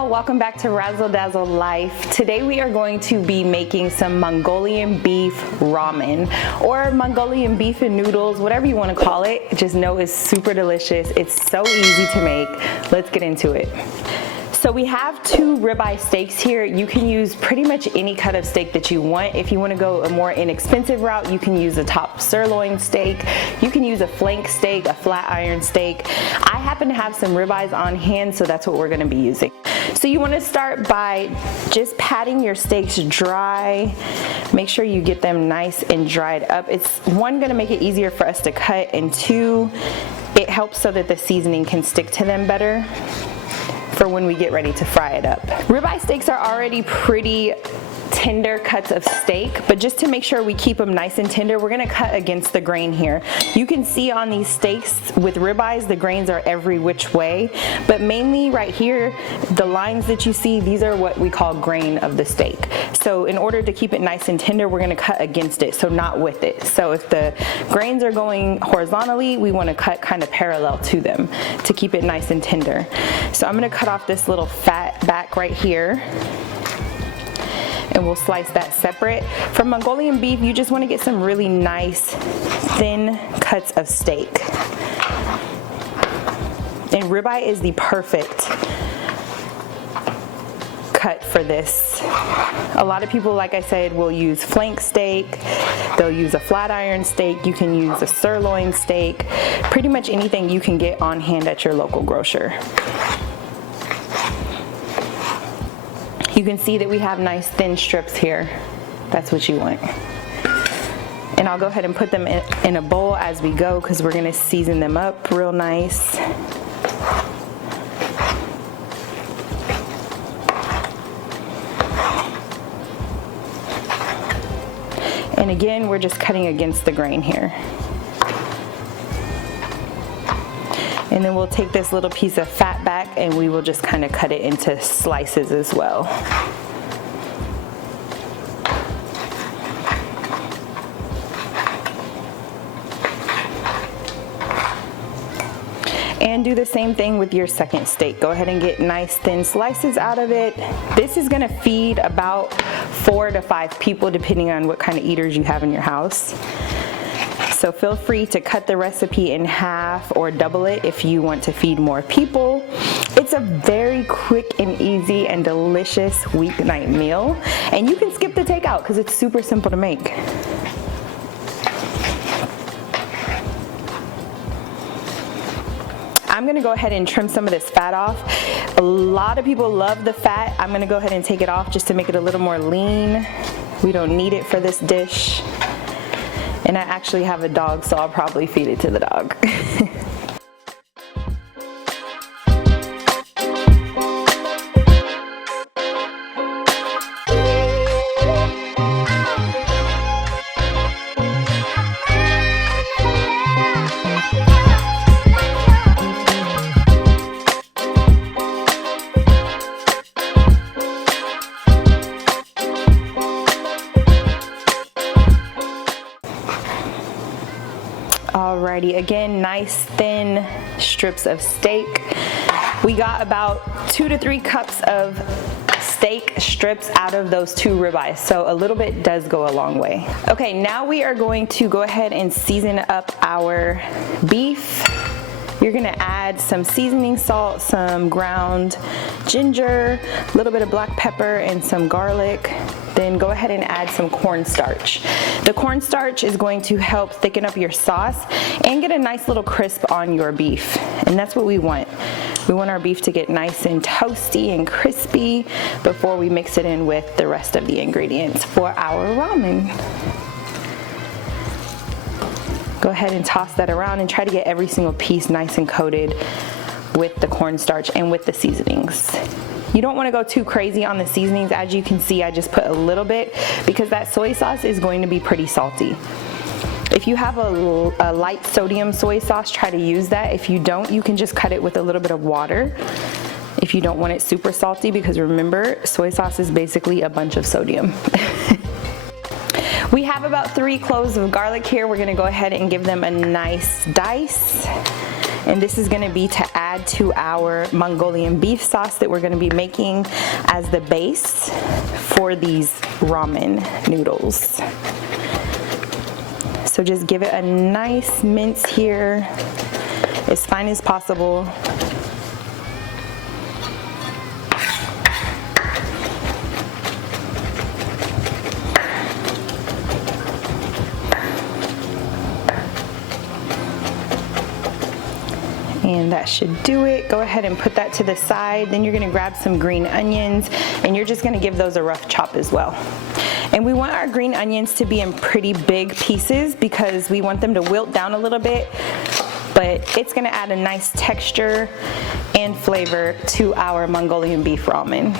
y'all, welcome back to Razzle Dazzle Life. Today we are going to be making some Mongolian beef ramen, or Mongolian beef and noodles, whatever you want to call it. Just know it's super delicious. It's so easy to make. Let's get into it. So we have two ribeye steaks here. You can use pretty much any cut of steak that you want. If you want to go a more inexpensive route, you can use a top sirloin steak. You can use a flank steak, a flat iron steak. I happen to have some ribeyes on hand, so that's what we're going to be using. So you want to start by just patting your steaks dry. Make sure you get them nice and dried up. It's one, going to make it easier for us to cut, and two, it helps so that the seasoning can stick to them better for when we get ready to fry it up. Ribeye steaks are already pretty tender cuts of steak, but just to make sure we keep them nice and tender, we're gonna cut against the grain here. You can see on these steaks with ribeyes, the grains are every which way, but mainly right here, the lines that you see, these are what we call grain of the steak. So in order to keep it nice and tender, we're gonna cut against it, so not with it. So if the grains are going horizontally, we wanna cut kind of parallel to them to keep it nice and tender. So I'm gonna cut off this little fat back right here, and we'll slice that separate. For Mongolian beef, you just want to get some really nice thin cuts of steak. And ribeye is the perfect cut for this. A lot of people, like I said, will use flank steak. They'll use a flat iron steak. You can use a sirloin steak. Pretty much anything you can get on hand at your local grocer. You can see that we have nice thin strips here. That's what you want. And I'll go ahead and put them in a bowl as we go, because we're gonna season them up real nice. And again, we're just cutting against the grain here. And then we'll take this little piece of fat back and we will just kind of cut it into slices as well. And do the same thing with your second steak. Go ahead and get nice thin slices out of it. This is gonna feed about 4 to 5 people, depending on what kind of eaters you have in your house. So feel free to cut the recipe in half or double it if you want to feed more people. It's a very quick and easy and delicious weeknight meal. And you can skip the takeout because it's super simple to make. I'm gonna go ahead and trim some of this fat off. A lot of people love the fat. I'm gonna go ahead and take it off just to make it a little more lean. We don't need it for this dish. And I actually have a dog, so I'll probably feed it to the dog. Alrighty, again, nice thin strips of steak. We got about 2 to 3 cups of steak strips out of those 2 ribeyes, so a little bit does go a long way. Okay, now we are going to go ahead and season up our beef. You're gonna add some seasoning salt, some ground ginger, a little bit of black pepper, and some garlic. Then go ahead and add some cornstarch. The cornstarch is going to help thicken up your sauce and get a nice little crisp on your beef. And that's what we want. We want our beef to get nice and toasty and crispy before we mix it in with the rest of the ingredients for our ramen. Go ahead and toss that around and try to get every single piece nice and coated with the cornstarch and with the seasonings. You don't want to go too crazy on the seasonings. As you can see, I just put a little bit because that soy sauce is going to be pretty salty. If you have a light sodium soy sauce, try to use that. If you don't, you can just cut it with a little bit of water if you don't want it super salty, because remember, soy sauce is basically a bunch of sodium. We have about 3 cloves of garlic here. We're gonna go ahead and give them a nice dice. And this is gonna be to add to our Mongolian beef sauce that we're gonna be making as the base for these ramen noodles. So just give it a nice mince here, as fine as possible. And that should do it. Go ahead and put that to the side. Then you're gonna grab some green onions and you're just gonna give those a rough chop as well. And we want our green onions to be in pretty big pieces because we want them to wilt down a little bit, but it's gonna add a nice texture and flavor to our Mongolian beef ramen.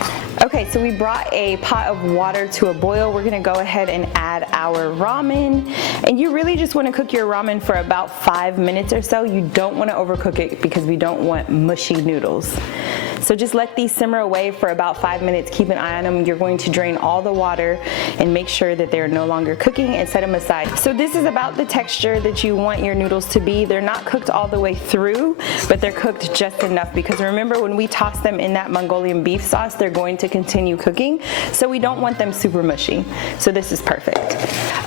Okay, so we brought a pot of water to a boil. We're gonna go ahead and add our ramen. And you really just wanna cook your ramen for about 5 minutes or so. You don't wanna overcook it because we don't want mushy noodles. So just let these simmer away for about 5 minutes. Keep an eye on them. You're going to drain all the water and make sure that they're no longer cooking and set them aside. So this is about the texture that you want your noodles to be. They're not cooked all the way through, but they're cooked just enough because remember when we toss them in that Mongolian beef sauce, they're going to continue cooking. So we don't want them super mushy. So this is perfect.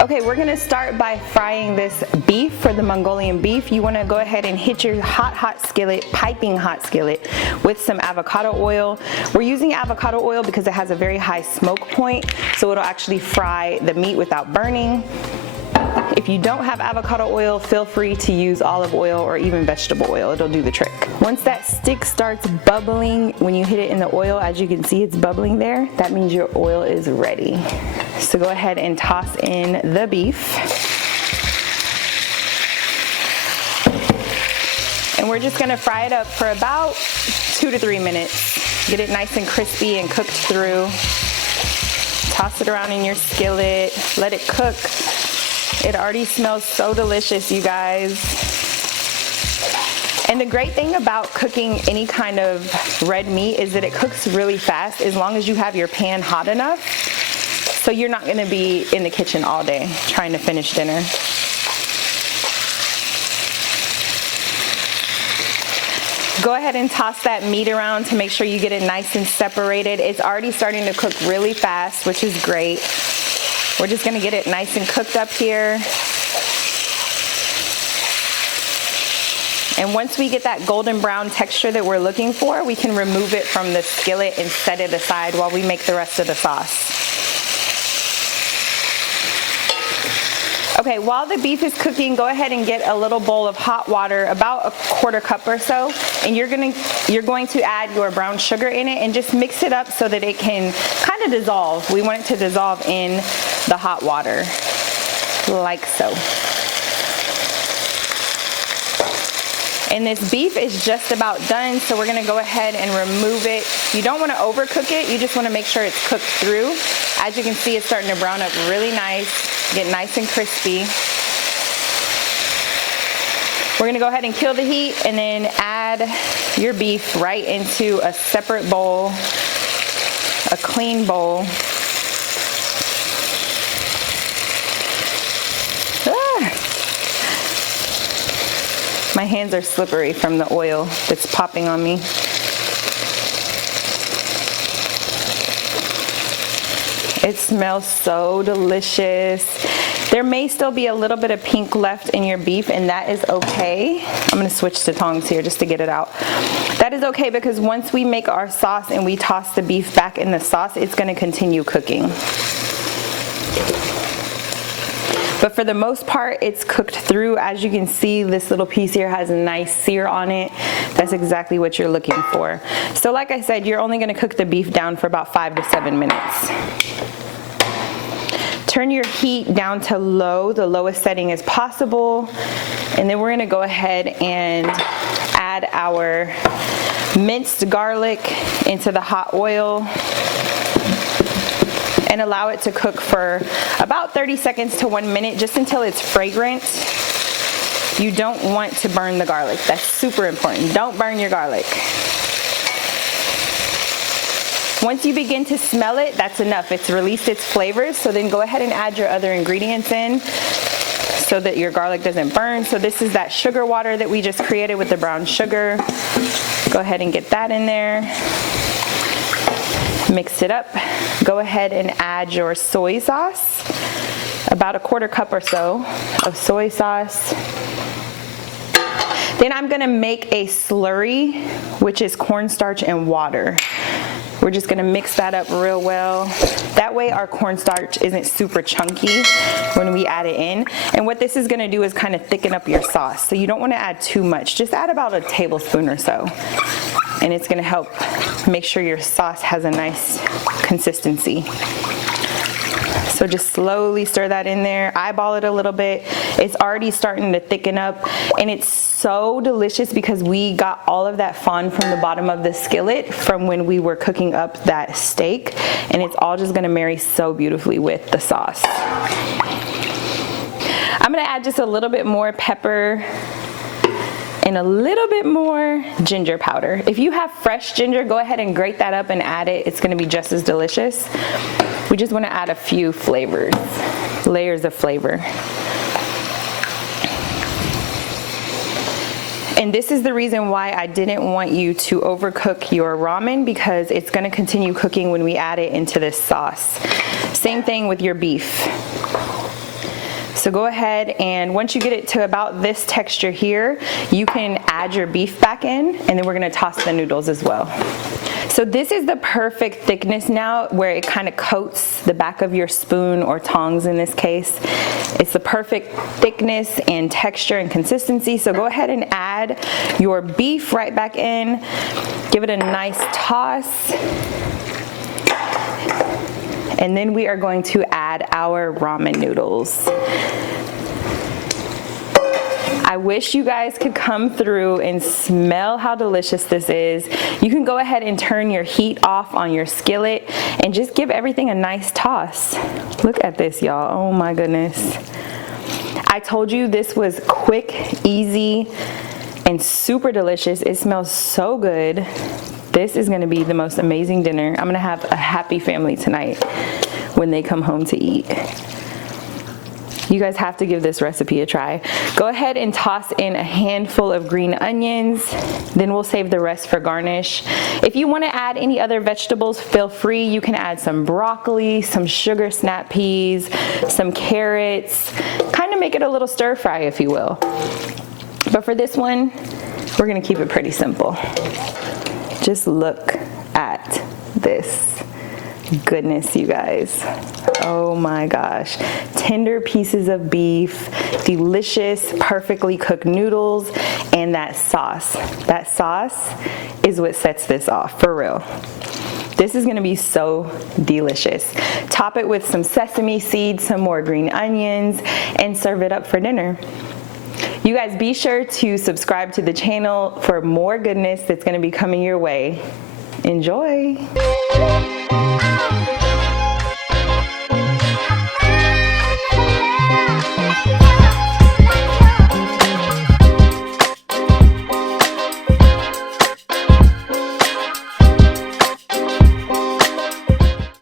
Okay, we're gonna start by frying this beef for the Mongolian beef. You wanna go ahead and hit your hot skillet, piping hot skillet with some avocado oil. We're using avocado oil because it has a very high smoke point, so it'll actually fry the meat without burning. If you don't have avocado oil, feel free to use olive oil or even vegetable oil. It'll do the trick. Once that stick starts bubbling, when you hit it in the oil, as you can see it's bubbling there, that means your oil is ready. So go ahead and toss in the beef. And we're just gonna fry it up for about 2 to 3 minutes. Get it nice and crispy and cooked through. Toss it around in your skillet, let it cook. It already smells so delicious, you guys. And the great thing about cooking any kind of red meat is that it cooks really fast as long as you have your pan hot enough. So you're not gonna be in the kitchen all day trying to finish dinner. Go ahead and toss that meat around to make sure you get it nice and separated. It's already starting to cook really fast, which is great. We're just gonna get it nice and cooked up here. And once we get that golden brown texture that we're looking for, we can remove it from the skillet and set it aside while we make the rest of the sauce. Okay, while the beef is cooking, go ahead and get a little bowl of hot water, about a 1/4 cup or so, and you're going to add your brown sugar in it and just mix it up so that it can kind of dissolve. We want it to dissolve in the hot water, like so. And this beef is just about done, so we're gonna go ahead and remove it. You don't wanna overcook it, you just wanna make sure it's cooked through. As you can see, it's starting to brown up really nice, get nice and crispy. We're gonna go ahead and kill the heat and then add your beef right into a separate bowl, a clean bowl. My hands are slippery from the oil that's popping on me. It smells so delicious. There may still be a little bit of pink left in your beef, and that is okay. I'm gonna switch to tongs here just to get it out. That is okay because once we make our sauce and we toss the beef back in the sauce, it's gonna continue cooking. But for the most part, it's cooked through. As you can see, this little piece here has a nice sear on it. That's exactly what you're looking for. So like I said, you're only gonna cook the beef down for about 5 to 7 minutes. Turn your heat down to low, the lowest setting as possible. And then we're gonna go ahead and add our minced garlic into the hot oil and allow it to cook for about 30 seconds to 1 minute, just until it's fragrant. You don't want to burn the garlic. That's super important. Don't burn your garlic. Once you begin to smell it, that's enough. It's released its flavors, so then go ahead and add your other ingredients in. so that your garlic doesn't burn. So this is that sugar water that we just created with the brown sugar. Go ahead and get that in there. Mix it up. Go ahead and add your soy sauce, about a 1/4 cup or so of soy sauce. Then I'm gonna make a slurry, which is cornstarch and water. We're just gonna mix that up real well. That way our cornstarch isn't super chunky when we add it in. And what this is gonna do is kind of thicken up your sauce. So you don't wanna add too much. Just add about a tablespoon or so. And it's gonna help make sure your sauce has a nice consistency. So just slowly stir that in there, eyeball it a little bit. It's already starting to thicken up, and it's so delicious because we got all of that fond from the bottom of the skillet from when we were cooking up that steak, and it's all just gonna marry so beautifully with the sauce. I'm gonna add just a little bit more pepper and a little bit more ginger powder. If you have fresh ginger, go ahead and grate that up and add it. It's gonna be just as delicious. We just wanna add a few flavors, layers of flavor. And this is the reason why I didn't want you to overcook your ramen, because it's gonna continue cooking when we add it into this sauce. Same thing with your beef. So go ahead, and once you get it to about this texture here, you can add your beef back in, and then we're gonna toss the noodles as well. So this is the perfect thickness now, where it kind of coats the back of your spoon or tongs in this case. It's the perfect thickness and texture and consistency. So go ahead and add your beef right back in. Give it a nice toss. And then we are going to add our ramen noodles. I wish you guys could come through and smell how delicious this is. You can go ahead and turn your heat off on your skillet and just give everything a nice toss. Look at this, y'all. Oh my goodness. I told you this was quick, easy, and super delicious. It smells so good. This is gonna be the most amazing dinner. I'm gonna have a happy family tonight when they come home to eat. You guys have to give this recipe a try. Go ahead and toss in a handful of green onions, then we'll save the rest for garnish. If you wanna add any other vegetables, feel free. You can add some broccoli, some sugar snap peas, some carrots, kind of make it a little stir fry, if you will. But for this one, we're gonna keep it pretty simple. Just look at this goodness, you guys. Oh my gosh. Tender pieces of beef, delicious, perfectly cooked noodles, and that sauce. That sauce is what sets this off, for real. This is gonna be so delicious. Top it with some sesame seeds, some more green onions, and serve it up for dinner. You guys be sure to subscribe to the channel for more goodness that's gonna be coming your way. Enjoy.